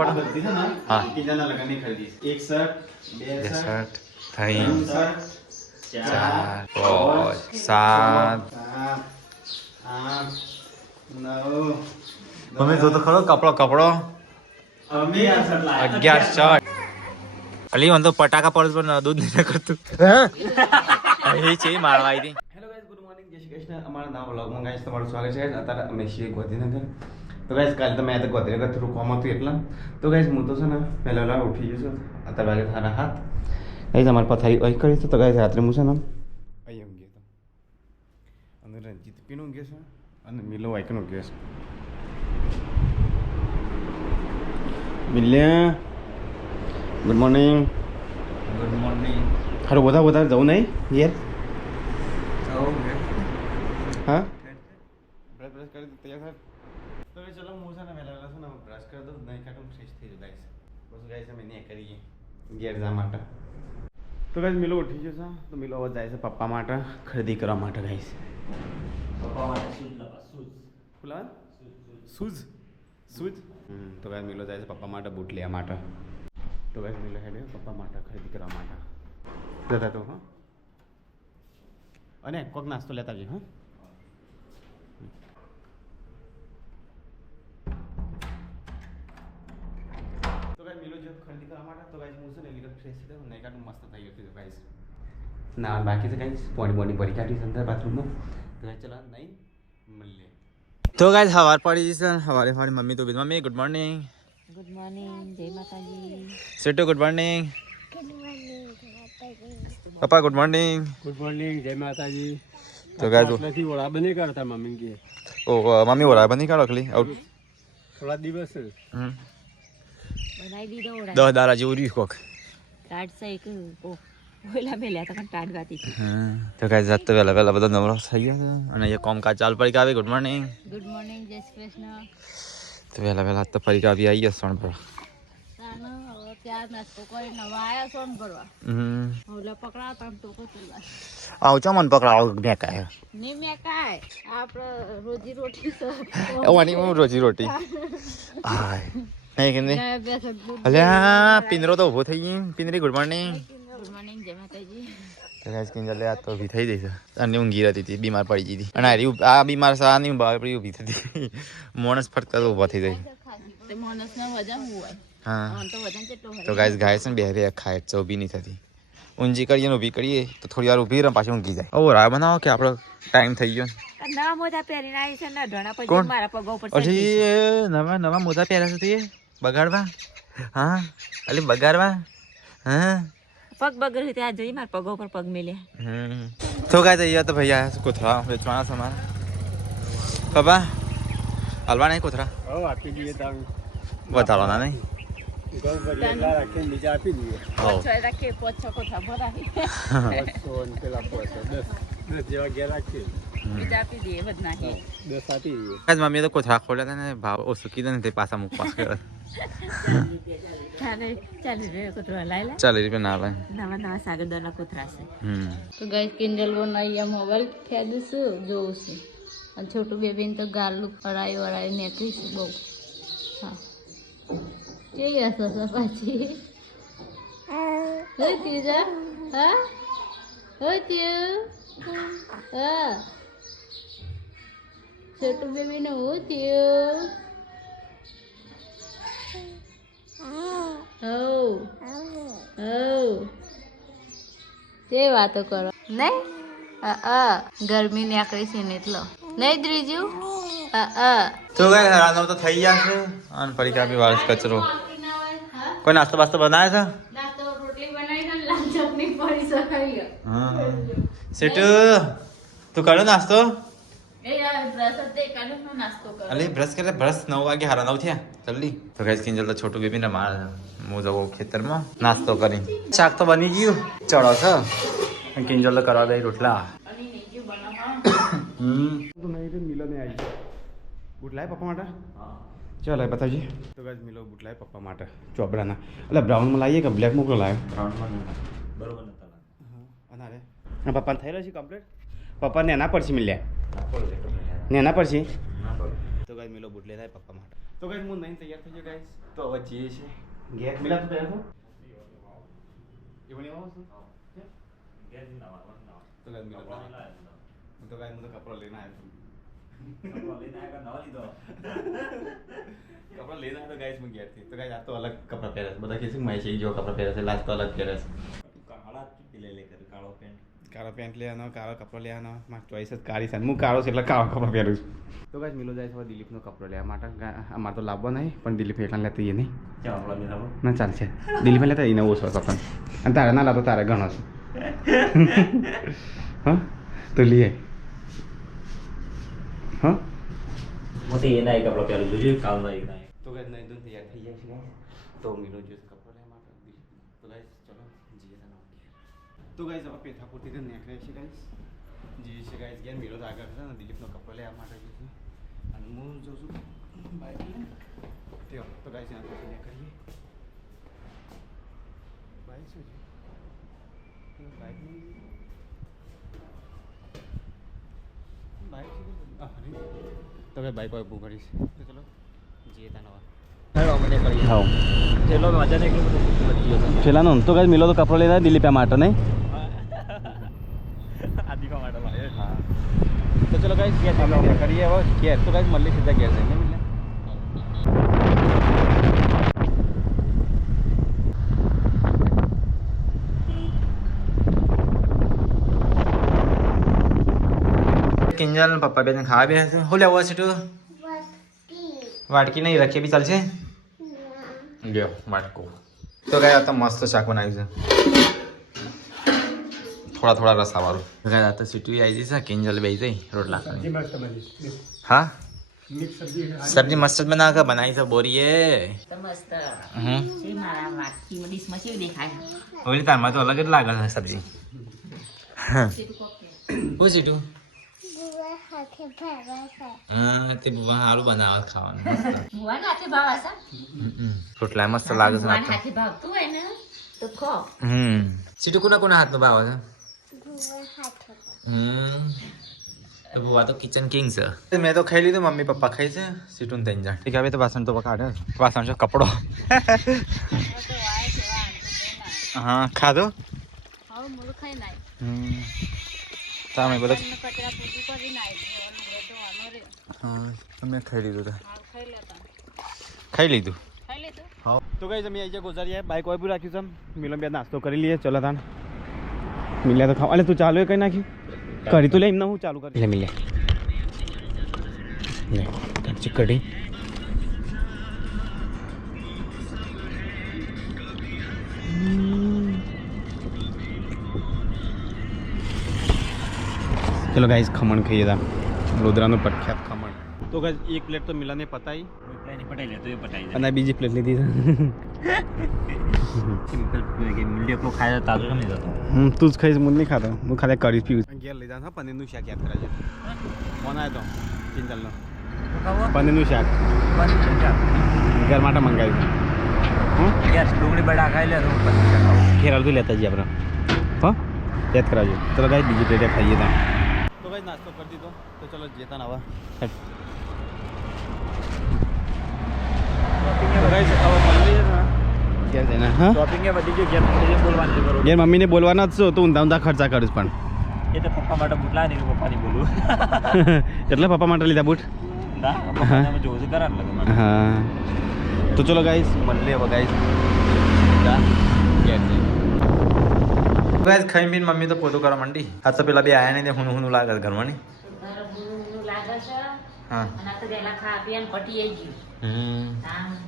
બધી છે ને હા એકબીજાના લગનની ખરીદી 1 શર્ટ 2 શર્ટ 3 3 શર્ટ 4 5 7 8 9 મમ્મી જો તો ખરો કપડો અમે આ શર્ટ લાયા 11 શર્ટ અલી મને તો પટાકા પર પણ દૂધ નહીં કરતું એ છે મારવા આવી હેલો ગાઈસ ગુડ મોર્નિંગ જય શ્રી કૃષ્ણ અમારા નવા વ્લોગમાં ગાઈસ તમારું સ્વાગત છે અત્યારે અમે છીએ ગોધીનગર તો ગાઈસ કાલે તો મેં ગોધીનગર થોડું કામ હતું એટલા તો ગાઈસ હું તો છે ને પહેલા ઉઠી ગયો છું અત્યારે વાગે સારા હાથ ગાઈસ અમારે પથારી અહીં કરી તો ગાઈસ રાત્રે હું છે ને અહીં ઊંઘ્યો હતો અને રંજીત પીને ઊંઘ્યો છે અને મિલો વાઈકન ઊંઘ્યો છે મિલ્યા ગુડ મોર્નિંગ હારું બધા જવું નહીં યાર હા બ્રશ કરી દો તૈયાર સર તો ચલો હું છે ને વહેલા છે ને બ્રશ કરી દઉં નહીં કાઢું ફ્રેશ થઈ જાય ગાઈસ બસ ગાઈસ અમે નહીં કરીએ ઘેર જવા માટે તો ગાઈસ મિલો ઉઠી ગયો છે તો મિલો હવે જાય છે પપ્પા માટે ખરીદી કરવા માટે ગાઈસ પપ્પા માટે શૂઝ તો ગાઈસ મિલો જાય છે પપ્પા માટે બૂટ લેવા માટે તો ગાઈસ મિલો હેડે પપ્પા માટે ખરીદી કરવા માટે જતા તો હા અને કોઈક નાસ્તો લેતા જઈએ હા તો ગાઈસ મિલો જો ખરીદી કરવા માટે તો ગાઈસ હું છે ને લીગલ ફ્રેશ થઈ નહીં કાઢું મસ્ત થઈ ગયું છે ગાઈસ ના બાકી છે ગાઈસ પોણી ભરી કાઢી અંદર બાથરૂમમાં તો ગાઈસ ચલા નહીં મળીએ તો ગાઈસ સવાર પડી જશે સવારે મમ્મી તો મમ્મી ગુડ મોર્નિંગ જય માતાજી સેટુ ગુડ મોર્નિંગ પપ્પા ગુડ મોર્નિંગ જય માતાજી તો ગાઈસ નથી ઓળા બની કરતા મમ્મી કે ઓ મમ્મી ઓરા બની કાઢો ખલી થોડા દિવસ બનાવી દીધો 10 દાડા જેવું રહ્યું કોક ટાટ છે એક ઓલા મેલ્યા તો ટાટ ગાતી હતી તો ગાઈસ જાત તો વેલા બધો નવરો થઈ ગયો અને એ કામકાજ ચાલ પડી આવે ગુડ મોર્નિંગ ગુડ મોર્નિંગ જય શ્રી કૃષ્ણ તો વેલા તો ફરી આવી ગયા સોન પર તાનો હવે ત્યાં નાસ્તો કરી નવા આયા સોન ભરવા ઓલા પકડાતા તો કોતરવા આવ ચો મન પકડાવ મે કાય ને મે કાય આપણે રોજી રોટી છે ઓવાની રોજી રોટી આય નહીં કે નહીં અલ્યા પિંદરો તો ઊભો થઈ ગઈ પિંદરી ગુડ મોર્નિંગ ગુડ મોર્નિંગ જય માતાજી તો ગાઈસ કિંજલ આ તો ઊભી થઈ ગઈ છે અને ઊંઘી રહી હતી બીમાર પડી ગઈ હતી અને આ બીમાર સા ની બાપડી ઊભી થતી મોણસ ફટકા તો ઊભા થઈ જાય તે માણસના વજન હોય હા તો વજન કેટલો હોય તો ગાઈસ ગાય છે ને બેહરે ખાય છે ઊભી નહીં થતી ઊંજી કરીએ ને ઊભી કરીએ તો થોડી વાર ઊભી રહે પાછી ઊંઘી જાય ઓ રા બનાવો કે આપણો ટાઈમ થઈ ગયો નવા મોજા પહેરીને આવી છે ને ઢણા પછી મારા પગ ઉપર હજી નવા મોજા પહેર્યા છે તું બગાડવા હા અલી બગાડવા હા પગ બગડ્યું ત્યાં જઈ મારા પગો પર પગ મેલ્યા તો ગાય અહીંયા તો ભૈયા કોથરા વેચવાના છે મારા બાબા હલવા નહીં કોથરા આપી દઈએ તમે વધારવાના નહીં રાખીને બીજા આપી દઈએ રાખીએ 5-6 કોઠા ભરાય પેલા 10 જેવા ઘેર રાખીએ બીજા આપી દઈએ બધા 10 આપી દઈએ આજ મમ્મીએ તો કોથરા ખોલ્યા હતા ને ભાવ ઓછું કીધું ને તે પાછા મૂકવા કર્યા 40 કોઠા લાયલા 40 રૂપિયા ના લાય નવા સાગરદાના કોથરા છે તો ગાઈસ કિંજલ વો નયા મોબાઈલ ફેદશું જોઉં છું અને છોટું બેબીને તો ગાલું અડાયું નીકળી છે બહુ હા કેવી હસો છો પાછી હોય તીજા હા હોય ત્યું હા છોટું બેબીને હું ત્યું તે વાતો કરો નહીં ગરમી નીકળી છે ને એટલો નહીં ત્રીજું તો ગાય રાંધો તો થઈ ગયા છે અને પરીક્ષા બી વારસ કચરો કોઈ નાસ્તો બાસ્તો બનાવે છે રોટલી બનાવી છે લાલ ચટણી પડી સકાઈ હા સેટુ તું કર્યો નાસ્તો એ યાર બ્રશ તે કાઢો નાસ્તો કરો અલે બ્રશ કરે બ્રશ 9 વાગે હારા 9 થયા જલ્દી તો ગાઈસ કિંજલ તો છોટું બેબી ને માર હું જવો ખેતરમાં નાસ્તો કરી શાક તો બની ગયું ચડો છે કિંજલ તો કરવા દે રોટલા અને નીચે બનાવવા તો નહીં રે મિલો ને આવી બૂટ લાય પપ્પા માટે ચાલ બતાવજી તો ગાઈસ મિલો બૂટ લાય પપ્પા માટે ચોપડાના એટલે બ્રાઉનમાં લાવીએ કે બ્લેક મોકલો લાવ્યો બ્રાઉનમાં બરોબર નતા અને અરે પપ્પાને થઈ રહ્યો છે કમ્પ્લીટ પપ્પાને એના પડશે મિલ્યા ને એના પડશે તો ગાઈસ મિલો બૂટ લેતા પપ્પા માટે તો ગાઈસ હું નહીં તૈયાર થઈ ગયો ગાઈસ તો હવે જઈએ છે ઘેર મિલા તો તૈયાર છો એ બની આવો છો તો ગાઈસ મિલા તો ગાઈસ હું તો કપડો લઈને આવ્યો છું કપડા લઈને આવ્યો ગાઈસ હું ઘેરથી તો ગાઈસ આ તો અલગ કપડા પહેરે છે બધા કહે છે કે મહેશ જો કપડા પહેરે છે લાસ્ટ તો અલગ પહેરે છે કાળો પેન્ટ લેવાનો કાળો કપડો લેવાનો મારી ચોઈસ જ કાળી છે હું કાળો છે એટલે કાળો કપડો પહેરું છું તો ગાઈસ મિલો જાય છે દિલીપનો કપડો લેવા માટે અમારે તો લાવવો નહીં પણ દિલીપ એટલા લેતા એ નહીં ના ચાલશે દિલીપ લેતા એને ઓછો કપડો અને તારે ના લાવતો તારે ઘણો છે હા તો લઈએ હા મોટી એના એક કપડો પહેરું છું કાલનો એક ના તો ગાઈસ નહીં દૂધ તૈયાર થઈ જાય છે તો મિલો જોઈએ કપડો લેવા માટે તો ગાઈસ ચલો જઈએ તો ગાઈસ હવે પેથાપુરથી તો નીકળે છે ગાઈસ જઈએ છે ગાઈસ ગયા મિલો તો આગળ છે ને દિલીપનો કપડો લેવા માટે જઈએ છે અને હું જોઉં છું બાઇક લઈને તો ગાઈસ એના પછી નીકળીએ બાઇક શું છે બાઇક બાઇક તો ભાઈ બાઇક પર ઊભું કરીશ તો ચલો જઈએ તાનવા હા ચલો મજા નહીં એટલું બધું બધી ગયો પેલાનો તો કઈ મિલો તો કપડો લઈને દિલીપ માટે નહીં આદિકા માટે લાગે હા તો ચલો ગાઈસ ઘેર કરીએ હવે ઘેર તો ગાઈસ મળીએ સીધા ઘેર જઈને મિલે કિંજલ પપ્પા બેન ખાવા બેસે હો લેવો છે તું વાટકી નહીં રાખીએ બી ચાલશે લ્યો વાટકો તો ગયા તો મસ્ત શાક બનાવ્યું છે થોડા થોડા રસાવાળું ગયા તો સીટી આવી જશે કિંજલ બે જઈ રોટલા હા સબ્જી મસ્ત જ બના કે બનાવી છે બોરીએ મસ્ત મારા વાટકી ડીશમાં કેવી દેખાય ઓલી તારમાં તો અલગ જ લાગે છે સબ્જી હું સીટું હા તે બુવા સારું બનાવે ખાવાનું ભુવાને હાથે ભાવ હશે રોટલા મસ્ત લાગે છે ભુવાને હાથે ભાવતું હોય ને તો ખો સીટું કોના કોના હાથનો ભાવ છે તો બુવા તો કિચન કિંગ છે મેં તો ખાઈ લીધું મમ્મી પપ્પા ખાઈ છે સીટું ત્રણ જણ ઠીક હવે તો વાસણ તો કાઢે વાસણ છે કપડો હા ખાધો હવે મૂળ ખાઈ નાય તમે બધા કચરા પૂરી કરી નાય હા તમે ખાઈ લીધું તો ખાઈ લેતા ખાઈ લીધું ખાઈ લીધું તો ગાઈસ અમે આવી ગયા ગોઝારીએ બાઇક ઓય બી રાખ્યું છે મિલો બે નાસ્તો કરી લઈએ ચલો તાન મિલ્યા તો ખાવા અલે તું ચાલુ એ કઈ નાખ્યું કરી તો લે એમને હું ચાલુ કરી લે મિલ્યા લે કાચી કઢી ચલો ગાઈસ ખમણ ખાઈએ તા લોદરાનું પ્રખ્યાત ખમણ તો ગાઈસ એક પ્લેટ તો મિલાને પતાઈ પટાઈ લે તો એ પટાઈ અને બીજી પ્લેટ લીધી છે સિમ્પલ મિલ્ડી આપણું ખાય તો તાજું નહીં જતો તું જ ખાઈશ હું નહીં ખાતો હું ખાલી કરી પીવું ઘેર લીધા હા પનીરનું શાક યાદ કરાવજે ફોન આવ્યો તો ચિંતલનો પનીરનું શાક ઘર માટે મંગાવ્યું યાર ડુંગળી બડા ખાઈ લે તો ઘેર અડધું લેતા જઈએ આપણે હા યાદ કરાવજો ચલો ગાઈસ બીજી પ્લેટે ખાઈએ ત્યાં તો ગાઈસ નાસ્તો કરી દીધો તો ચલો જેતા ના આવા ઘેર જઈને હા શોપિંગ એ બધી ગયો ઘેર બોલવાનું કરું ઘેર મમ્મીને બોલવાના જ છો તો ઊંધા ઊંધા ખર્ચા કરીશ પણ એ તો પપ્પા માટે બુટલા નહીં પપ્પાની બોલું એટલે પપ્પા માટે લીધા બૂટ ના પપ્પાને જોઉં છું કરા એટલે હા તો ચલો ગાઈસ મળીએ હવે ગાઈસ ગાઈસ ખાઈ પીને મમ્મી તો પોતું કરવા માંડી આ તો પેલા બે આયા નહીં હું હું લાગે ઘરમાં નહીં ઘર લાગે છે હા અને તો પેલા ખા પીને પટી આવી ગયું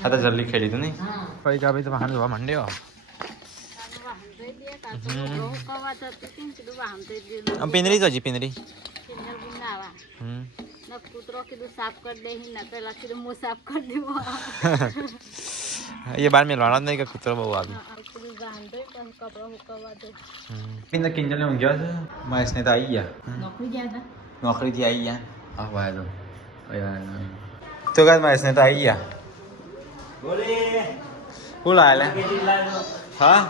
આ તો જલ્દી ખાઈ લીધું નહીં હા પછી કા ભાઈ તો વાહન જોવા માંડ્યો પિંદરી તો હજી પિંદરી કૂતરો કીધું સાફ કરી દે ને પેલા કીધું હું સાફ કરી દઉં એ બાર મેલવાના જ નહીં કે કૂતરો બહુ આવી કીધું બાંધો પણ કપડો મુકવા દો પિંદર કિંજલને ઊંઘ્યો છે મહેશને તો આવી ગયા નોકરી ગયા હતા નોકરીથી આવી ગયા હા ભાઈ તો કાંઈ મહેશને તો આવી ગયા શું લાયા હા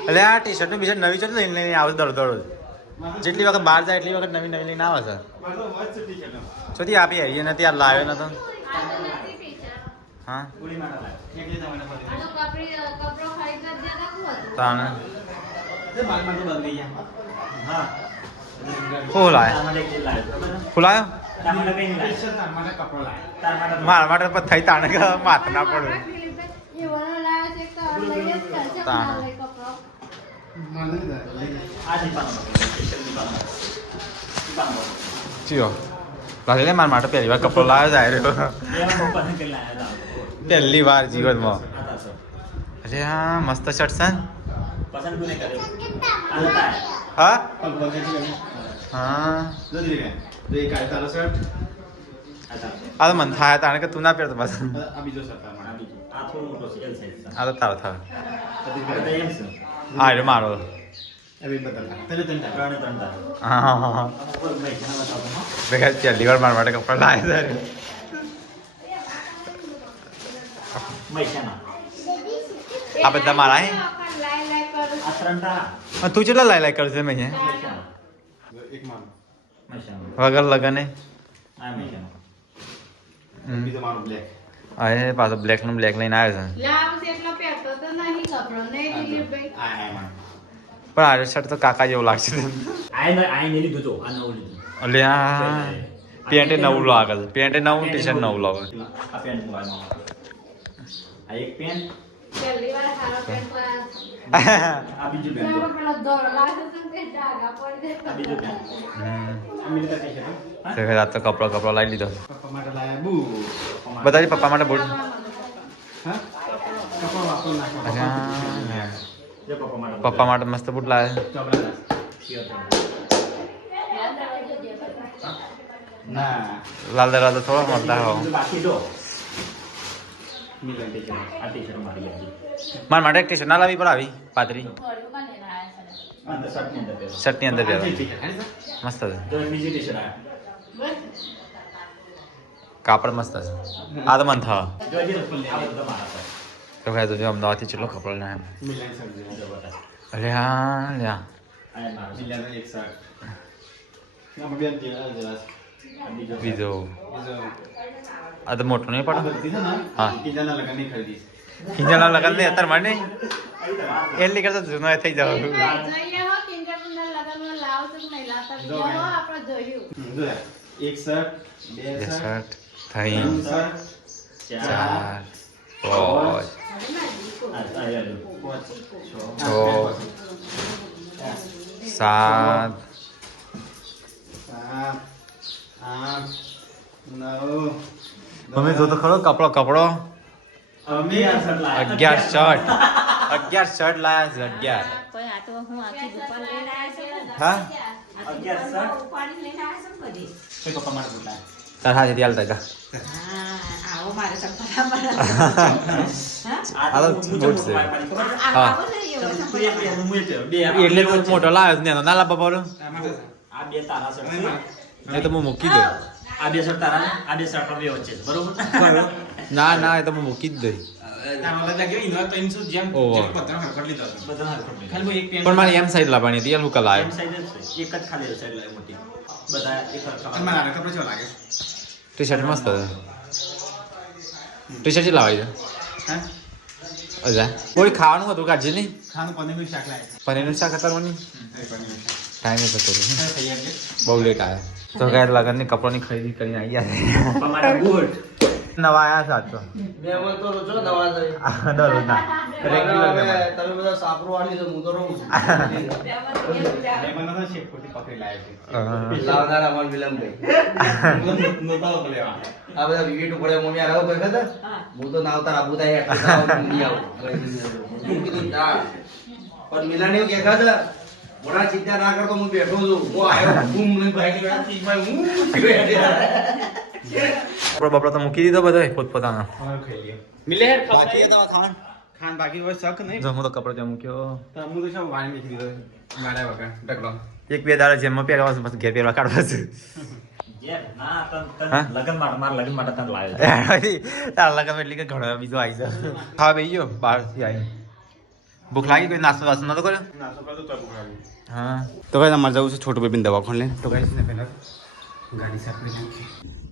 એટલે આ ટી શર્ટનું બી શર્ટ નવી શર્ટ લઈને આવે દડ દડ જેટલી વખત બહાર જાય એટલી વખત નવી નવી લઈને આવે છે મારો મસ્ત ટી-શર્ટ સુધી આપી આવીએ ને ત્યાં લાવ્યો નતો હા પૂરી મારા લાય એકલી તમને પડી કપડો ખરીદવા જ્યાં હતું તાણે તે બાલમાં તો બંધ થઈ ગયા હા ફૂલ આય તાર માટે એક લાવ્યો બરાબર ફૂલ આવ્યો તાર માટે કઈ નહીં ટી-શર્ટ તાર માટે કપડો લાય તાર માટે મારા માટે પણ થઈ તાણે કે માથ ના પડે એ વણો લાવ્યો છે તો લઈ જ કરશે તાણ. લઈ કપડો મને આ દીપાનો સ્પેશિયલ દીપાનો ચિયો લાગે લે મારા માટે પહેલી વાર કપડો લાવ્યો જાય રહ્યો એવા પસંદ કરી લાવ્યા હતા પહેલી વાર જીવનમાં આ તાસો અરે હા મસ્ત શર્ટ છે પસંદ કોને કર્યો આ હતા હા પણ બજેટ છે હા જલ્દી રે તો એક આ તારો શર્ટ આ તાસો આ તો મન થાય તાણે કે તું ના પહેરતો બસ આ બીજો શર્ટ તાર આ માટે બીજું આ થોડું મોટો છે એલ સાઈઝ આ તો તારો થાય જલ્દી આ તો કરે એમ છે હા એટલે મારો હવે બદલ તને તને ત્રણ ત્રણ તાર હા હા હા કોઈ ભાઈ કેના બતાવો હા ભેગા પહેલી વાર મારા માટે કપડા લાવ્યા છે મૈસાના આ બધા મારા હે લાઈ લાઈ કરું આ ત્રણ તારા તું કેટલા લાઈ કરશે મેં અહીંયા? મૈસાના એક માનો મૈસાના વગર લગને આ મૈસાના બીજો મારો બ્લેક અરે પાછો બ્લેક નું બ્લેક લઈને આવ્યો છે લાવ એટલો પહેરતો તો નહીં કપડો નહીં દિલીપભાઈ આ આ માનો પણ આ શર્ટ તો કાકા જેવું લાગશે આ ને લીધું તો આ નવું લીધું એટલે આ પેન્ટ નવું લાગે છે પેન્ટ નવું ટી શર્ટ નવું લાગે આ પેન્ટ મોબાઈલમાં આ એક પેન્ટ પહેલી વાર હારો પેન્ટ આ બીજું પેન્ટ લાવ્યો પેલો દોડ લાગે તો કે જાગા પડી આ બીજું પેન્ટ આ મિલતા ટી-શર્ટ તો રાત તો કપડો લાવી લીધો પપ્પા માટે લાયા બુ બધા પપ્પા માટે બોલ હા કપડો વાપરો નાખો જે પપ્પા માટે પપ્પા માટે મસ્ત બૂટ લાવે ચોપડા ના લાલ દરવાજો થોડો મળતા હો બીજું બાકી તો મિલન ટી-શર્ટ આ ટી-શર્ટ મારી ગઈ મારા માટે એક ટી શર્ટ ના લાવી પણ આવી પાતરી અંદર શર્ટ ની અંદર પહેરો શર્ટની અંદર પહેરો ટી-શર્ટ મસ્ત છે જો બીજી ટી-શર્ટ આ કાપડ મસ્ત છે આ તો મન થા જો હજી આ બધું મારા પર તો ભાઈ તો જો અમદાવાદથી ચેટલો કપડો ને એમ મિલન સમજે જો બતા અરે હા લ્યા આ મારો છે. મિલન એક શર્ટ ના બેન જરા આ બીજો બીજો બીજો આ તો મોટો નહીં પડે બધી છે ને હા. કિંજાના લગનની ખરીદી ખીંજાના લગન ને અત્યારે મને એટલી કરતા જૂનો થઈ જાવ જોઈએ હો કિંજલના લગનમાં લાવશો કે નહીં લાવતા જો જો ભાઈ. આપણે જોયું જો એક શર્ટ બે શર્ટ શર્ટ થઈ ત્રણ શર્ટ ચાર પાંચ આ યાર પાંચ છ સાત સાત આઠ નવ મમ્મી જો તો ખરો કપડો અમે આ શર્ટ લાયા 11 શર્ટ લાયા છે 11 કોઈ આ તો હું આખી દુકાન લઈને આવ્યા છે હા 11 શર્ટ ઉપાડી લઈને આવ્યા છે બધી એ પપ્પા માટે બોલા તાર હાથે ત્યાલ તકા આવો મારે સંપરા આ તો બૂટ છે હા એટલે તો મોટો લાવ્યો છે ને ના લાવવા પડો આ બે તારા શર્ટ છે એ તો હું મૂકી દઉં આ બે શર્ટ તારા ને આ બે શર્ટ બે વચ્ચે છે બરોબર ના ના એ તો હું મૂકી જ દઈ ઓહો. બધા હરખું પણ મારે એમ સાઈડ લાવવાની હતી હું કલા એમ સાઈડ જ છે એક જ ખાલી સાઈડ લાવી મોટી બધા એક હરખા ટી શર્ટ મસ્ત છે ટી શર્ટ લાવાય છે અજા કોઈ ખાવાનું હતું કાઢજે નહીં પનીરનું શાક અત્યારે ટાઈમે જતો રહ્યો બહુ લેટ આવ્યા તો કઈ લગનની કપડાની ખરીદી કરીને આવી ગયા પપ્પા માટે બૂટ નવા આવ્યા સાચો દરરોજ ના રેગ્યુલર તમે બધા સાપરો વાળી છે હું તો રહું છું મહેમાનો છે ખોટી પકડી લાયા છે લાવનાર અમાર વિલમભાઈ નોતા લેવા આ બધા વિકેટ ઉપર મમ્મી આવો કહે હતા હું તો નાવતા આબુ થાય એટલે નહીં આવું હું કીધું ના પણ મિલાને એવું કહેતા હતા મોડા ચિંતા ના કરતો હું બેઠો છું હું આવ્યો બૂમ લઈને ભાઈ બેઠા તીજમાં હું કપડો બપડો તો મૂકી દીધો બધો પોતપોતાનો મિલે બાકી તમે ખાન બાકી હોય શક નહીં જો હું તો કપડો ત્યાં મૂક્યો તો હું તો શું વાણી મૂકી દીધો મારા વગર ઢકલો એક બે દાડા જેમમાં પહેરવા છે પછી ઘેર પહેરવા કાઢવા છે યાર ના તન હા? લગન માટે મારા લગન માટે તન લાવ્યો તારા લગન એટલે કે ઘણો બીજો આવી જાય ખાવા બેસી ગયો બહારથી આવી ભૂખ લાગી કોઈ નાસ્તો વાસ્તો નતો કર્યો હા તો ભાઈ અમારે જવું છે છોટું બેબીને દવાખાને લઈને તો ગાઈસ ને પહેલા ગાડી સાફ કરી નાખી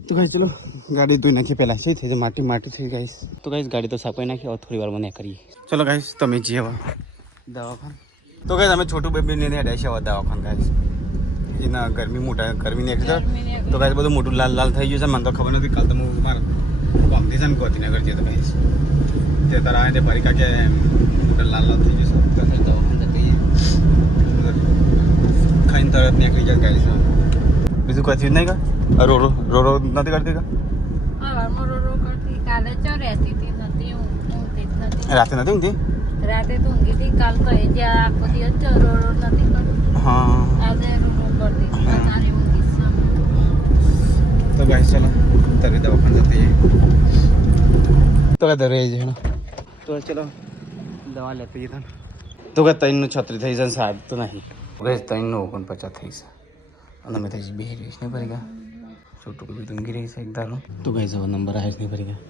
તો ગાઈસ ચલો ગાડી ધોઈ નાખી પહેલા છે થઈ જાય માટી થઈ ગાઈસ તો ગાઈસ ગાડી તો સાફ કરી નાખી હવે થોડી વાર મને કરીએ ચલો ગાઈસ તમે જઈએ હવે દવાખાને તો ગાઈસ અમે છોટું બેબીને હેડ્યા છે હવે દવાખાને ગાઈસ એના ગરમી નીકળી તો ગાઈસ બધું મોટું લાલ થઈ ગયું છે મને તો ખબર નથી કાલ તો હું મારા કોમ્પિટિશન ગોધીનગર જતો ગાઈસ તે તારા તે પરીક્ષા કે લાલ થઈ જશે તો દવાખાને જઈએ ખાઈને તરત નીકળી જાય ગાઈસ બીજું કોઈ થયું નહીં કા રો નથી કરતી કા કાલે ચો રહેતી હતી નથી ઊંઘતી જ નથી રાતે નથી ઊંઘતી રાતે તો ઊંઘી હતી કાલ તો એ જ્યાં આખો દિવસ ચો રો નથી કરતી હા આજે રો કરતી તારી ઊંઘી તો ગાઈસ ચલો તરે દવાખાને જતી તો કે દરે છે તો ચલો દવા લેતી જતા તો કે 3:36 થઈ જાય સાહેબ તો નહીં ગાઈસ 3:49 થઈ છે અને મેં થઈ બે રેસ નહીં ભરી ગયા છોટું કોઈ ઊંઘી રહી છે એક દારો તો ગાઈસ હવે નંબર આવે નહીં ભરી ગયા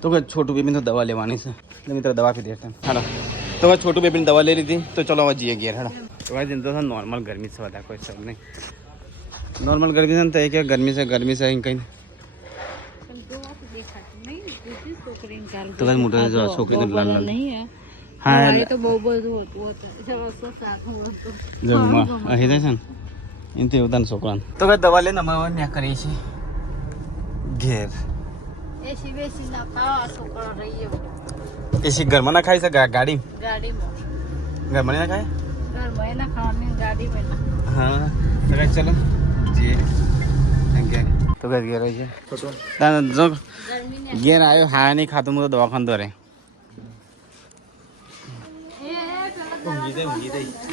તો કે છોટું બેબીને તો દવા લેવાની છે એટલે મિત્ર દવા પી દેતા હાલો તો કે છોટું બેબીને દવા લઈ લીધી તો ચલો હવે જઈએ ઘેર હાલો તો ગાઈસ તો નોર્મલ ગરમી છે બધા કોઈ સબ નહીં નોર્મલ ગરમી છે ને તો એ કે ગરમી છે અહીં કંઈ તો કઈ મોટા છોકરીને લાલ હા તો બહુ બધું હતું જમવા અહીં જાય છે ને એનાથી એવું છોકરાને તો કઈ દવા લઈને અમે ત્યાં કરીએ છીએ ઘેર એસી બેસી ના ખાવા છોકરો રહીએ એસી ઘરમાં ના ખાય છે ગાડી ગાડીમાં ઘરમાં ના ખાય ઘરમાં એના ખાવાની ગાડીમાં હા તો કઈ ચલો જઈએ તો કઈ ઘેર હોય છે જો ઘેર આવ્યો હા નહીં ખાતું હું તો દવાખાને દોરે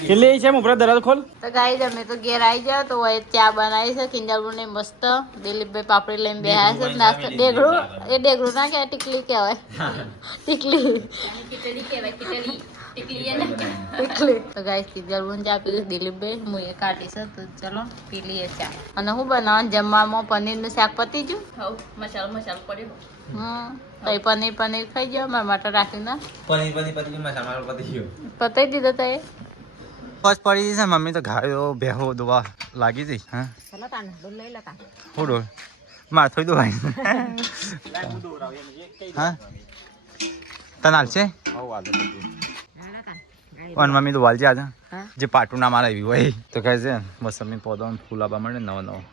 કેટલી છે ઉપરા દરવાજો ખોલ તો ગાઈ અમે તો ઘેર આવી જાવ તો હવે ચા બનાવી છે કિંજલબુ ને મસ્ત દિલીપભાઈ પાપડી લઈને બેહ્યા છે નાસ્તો ડેગડું ના કહેવાય ટીકલી કહેવાય ટીકલી તો ગાઈ કિંજલબુ ને ચા પી દિલીપભાઈ હું એ કાઢી છે તો ચલો પી લઈએ ચા અને હું બનાવવાનું જમવામાં પનીરનું શાક પતી ગયું મસાલો પડ્યો તો પનીર ખાઈ જાવ મારા માટે રાખીને પતાઈ દીધો તો એ બસ પડી છે મમ્મી તો ગાયો બેહો દોવા લાગી હતી હા હું ડોળ માર થોડી દોવાય હા તને હાલ છે અને મમ્મી તો વાલજે આજે જે પાટું ના મારે એવી હોય તો કહે છે મોસમી પૌધો ફૂલ આવવા મળે નવો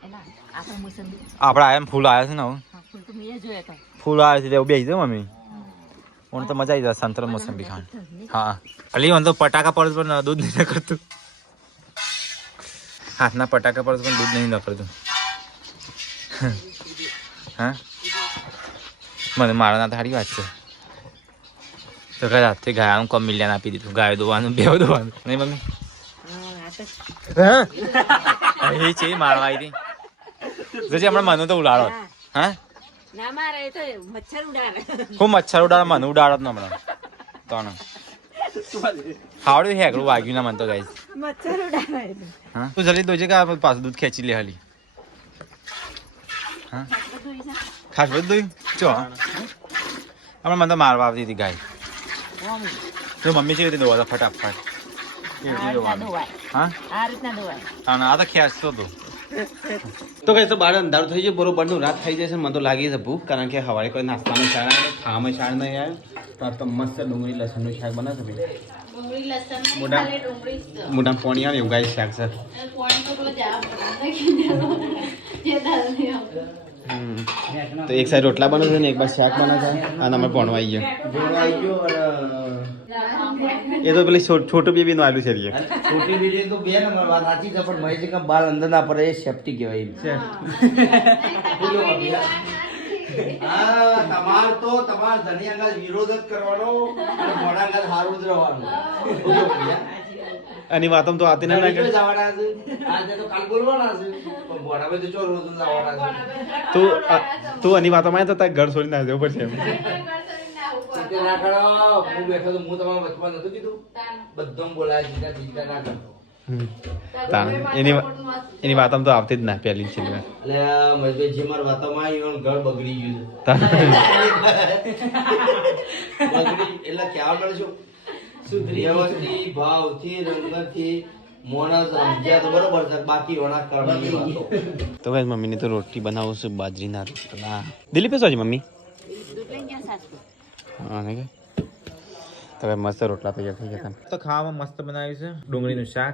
આપણા એમ ફૂલ આવ્યા છે ને ફૂલ આવે છે એવું બેસી જાય મમ્મી મને તો મજા આવી જાય સંતર મોસંબી ખાન હા અલી મને તો પટાકા પર પણ દૂધ નહીં કરતું હાથના પટાકા પર પણ દૂધ નહીં કરતું હા મને મારા ના સારી વાત છે તો કઈ હાથથી ગાયનું કમ મિલિયન આપી દીધું ગાયો દોવાનું બેવ દોવાનું નહીં મમ્મી એ છે મારવા આવી હતી જશે હમણાં મને તો ઉડાડો હા હું મચ્છર ઉડાડે મને ઉડાડત ને હમણાં તને હાવડ્યું હેકડું વાગ્યું ના મને તો ગાઈસ હા તું જલ્દી દોજે કે પાછું દૂધ ખેંચી લે હાલી હા ખાસ બધું દોયું ચો હમણાં મને તો મારવા આવતી હતી ગાય તો મમ્મી છે રીતે દોવા ફટાફટ હા આ તો ખેંચતો હતો તો કઈ તો બાર અંધારું થઈ જાય બરોબરનું રાત થઈ જાય છે મને તો લાગી છે ભૂખ કારણ કે સવારે કોઈ નાસ્તાનું શાક આવે ખાવામાં શાક નહીં આવ્યું તો આ તો મસ્ત ડુંગળી લસણનું શાક બનાવશે મોટા પોણી આવે એવું ગાય શાક છે તો એક સાઈડ રોટલા બને છે ને એક બાદ શાક બને છે અને અમે ભણવા આવી ગયો એ તો પેલી છોટું બેબી નું આલ્યું છે છોટી બીજી તો બે નંબર વાત સાચી છે પણ મહેશ કે બાલ અંદર ના પડે એ સેફટી કહેવાય તમાર ધણી આગળ વિરોધ જ કરવાનો અને મોડા આગળ હારું જ રહેવાનું એની વાતો તો આતી ના લાગે જવાના છે આજે તો કાલ બોલવાના છે પણ મોડા તો ચોર રોજ લાવવાના છે તું એની વાતોમાં તો તાર ઘર છોડી ના જવું પડશે એમ ચિંતા ના કરો હું બેઠો તો હું તમારા વચમાં નતું કીધું બધું બોલાય ચિંતા ના કરતો એની વાત આમ તો આવતી જ ના પહેલી છેલ્લી વાર. એટલે મહેશભાઈ જે મારા વાતોમાં આવી એનું ઘર બગડી ગયું બગડી એટલે ખ્યાલ મળે શું વ્યવસ્થિત ભાવથી રંગથી મોણા સમજ્યા તો બરોબર છે બાકી ઓના કર્મની વાતો. તો ગાઈસ મમ્મીને તો રોટલી બનાવું છું બાજરીના રોટલા. દિલીપ શું છે મમ્મી? હા ને તો ભાઈ મસ્ત રોટલા તૈયાર થઈ ગયા તો ખાવામાં મસ્ત બનાવ્યું છે ડુંગળીનું શાક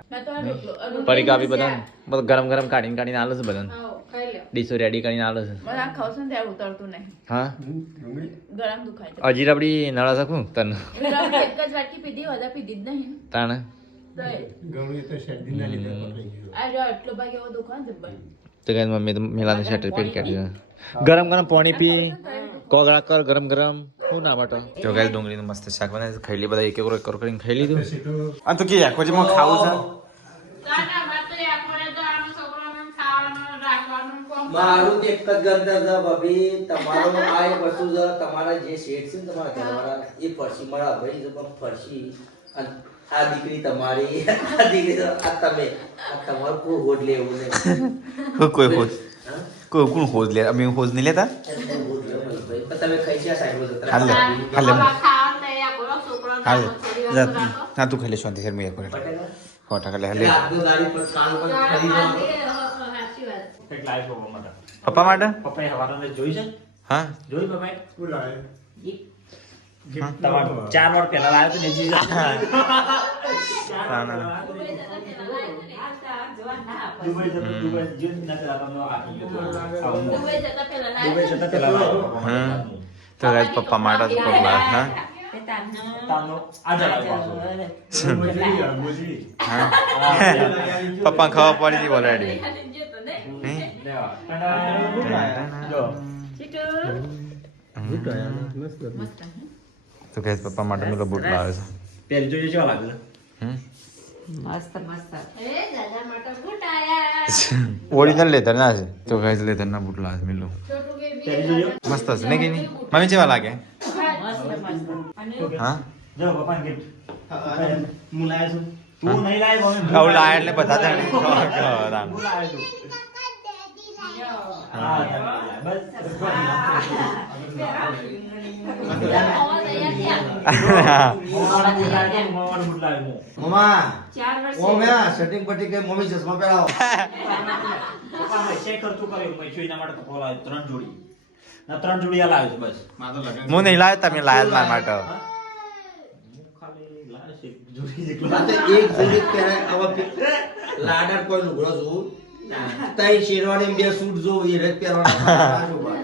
પડીકા બી બધા બધું ગરમ ગરમ કાઢીને આલે છે બધા ડીશો રેડી કરીને આલે છે. હા હજી રબડી નળા શકું તને તાણે ગમે તો શરદીના લીધે પકડી ગયું. તો ગાઈસ મમ્મી તો મેલાનું શેટર પહેરી કાઢ્યું ગરમ ગરમ પાણી પી કોગળા કર ગરમ ગરમ શું ના માટે તો ગાઈસ ડુંગળીનું મસ્ત શાક બનાવ્યું ખાઈ લી બધા એક એક કરીને ખાઈ લીધું અને તો કે આખો જે માં ખાવું છે મારું તો એક જ ગંધર છે ભાભી તમારો આ એક વસ્તુ છે તમારા જે શેઠ છે ને તમારા ઘરવાળા એ ફરસી મારા ભાઈ છે પણ ફરસી અને આ દીકરી તમારી આ દીકરી તો આ તમે આ તમારું કોઈ હોદ લે એવું નહીં કોઈ હોજ કોઈ કોણ હોજ લે અમે હોજ નહીં લેતા તમે ખાઈ છે સાઈડમાં જતા હાલ ના તું ખાઈ લે શાંતિ મેં એક ફોટા કાઢ લે આજનો દાડી પર કાન પર ખરી એક લાઈવ પ્રોગ્રામ માટે પપ્પા માટે પપ્પાએ હવારાને જોઈ છે હા જોઈ પપ્પાએ બોલાય તમારો 4 વાર પહેલા લાવ્યો તો ને જી દુબઈ જીવ ના પેલા તમને આપી દુબઈ જતા પહેલા લાવ્યો તો ગાઈસ પપ્પા માટે તો પપ્પા હા તાનો આ જલાવ્યો હા પપ્પા ખાવા પડી હતી ઓલરેડી તો ગાઈસ પપ્પા માટે મેલો બૂટ લાવે છે પહેલી જોઈએ કેવા લાગે ઓરિજિનલ લેધર ના છે તો ગાઈસ લેધર ના બૂટ લાવે છે મેલો પહેલી જોઈએ મસ્ત છે ને કે નહીં મમ્મી કેવા લાગે હા જો પપ્પાને ગિફ્ટ હું લાવ્યો છું તું નહીં લાવ્યો આવું લાય એટલે બધા જાણે હું લાવ્યો છું હા બસ મમ્મા ઓ મે સેટિંગ પટી કે મમ્મી ચશ્મા પહેરાવો પપ્પા મેં ચેક ખર્ચું કર્યું મેં જોઈના માટે તો લાવ્યો 3 જોડી ના 3 જોડી આ લાવ્યો છે બસ હું નહીં લાવ્યો તમે લાયા મારા માટે હું ખાલી લાવ્યો છે જોડી જેટલો આ તો એક જોડી પહેરાય આવા લાડર કોઈ લુગડો જોઉં તઈ શેરવાની બે સૂટ જો એ રેત પહેરવાના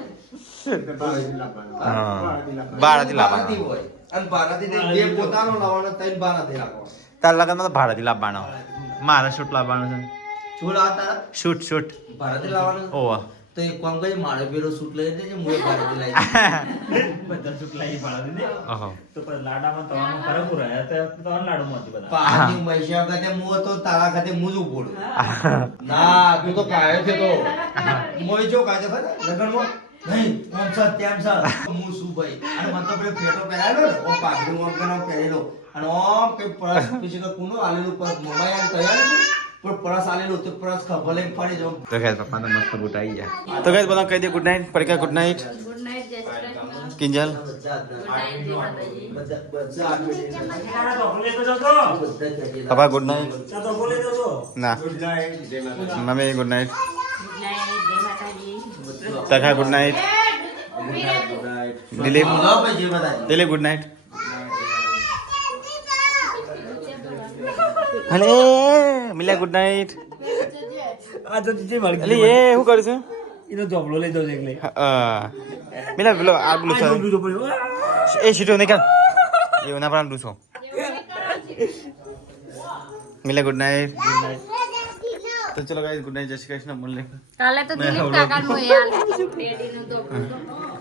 ભાડાથી લાવવાનો હોય અને ભાડાથી બે પોતાનો લાવવાનો તઈ ભાડાથી લાવવાનો તાર લગનમાં તો ભાડાથી લાવવાનો મારા શૂટ લાવવાનો છે શું લાવતા શૂટ શૂટ ભાડાથી લાવવાનો ઓવા તો એક કામ કરી મારે પેલો સૂટ લઈ દેજે હું ભાડાથી લઈ બધા સૂટ લાવી પાડા દે ઓહો તો પણ લાડામાં તમારું ફરક રહ્યા તો તમારું લાડુ માંથી બધા પાણી મૈસા ખાતે હું તો તારા ખાતે હું જ ઉભોડું ના તું તો કાયો છે તો મોય જો કાજો ખરા લગનમાં નહીં ઓમ સર તેમ સર હું શું ભાઈ અને મને તો પેલો ફેટો પહેરાયેલો ને ઓ પાઘડી ઓમ કેનો પહેરેલો અને ઓમ કે પરસ પછી કે કુનો આલેલું પર મોબાઈલ તૈયાર હતું પણ પરસ આલેલું તો પરસ ખબર લઈને ફરી જાવ તો ગાઈસ પપ્પાને મસ્ત બૂટ આવી ગયા તો ગાઈસ બધા કહી દે good night Parika good night good night જય શ્રી કૃષ્ણ કિંજલ પપ્પા ગુડ નાઈટ ના મમ્મી ગુડ નાઈટ તખા good night Dilip Dilip good night અલે મિલા ગુડ નાઈટ આ તો જે મળી અલે એ શું કરું છું એનો જોબલો લઈ જાવ એકલે મિલા પેલો આ પેલું છે એ સીટો નહીં કર એવું ના પણ ડૂસો મિલા ગુડ નાઈટ તો ચલો ગાઈસ ગુડ નાઈટ જય શ્રી કૃષ્ણ બોલ લે કાલે તો દિલીપ કાકા નું એ આલે ડેડી નું તો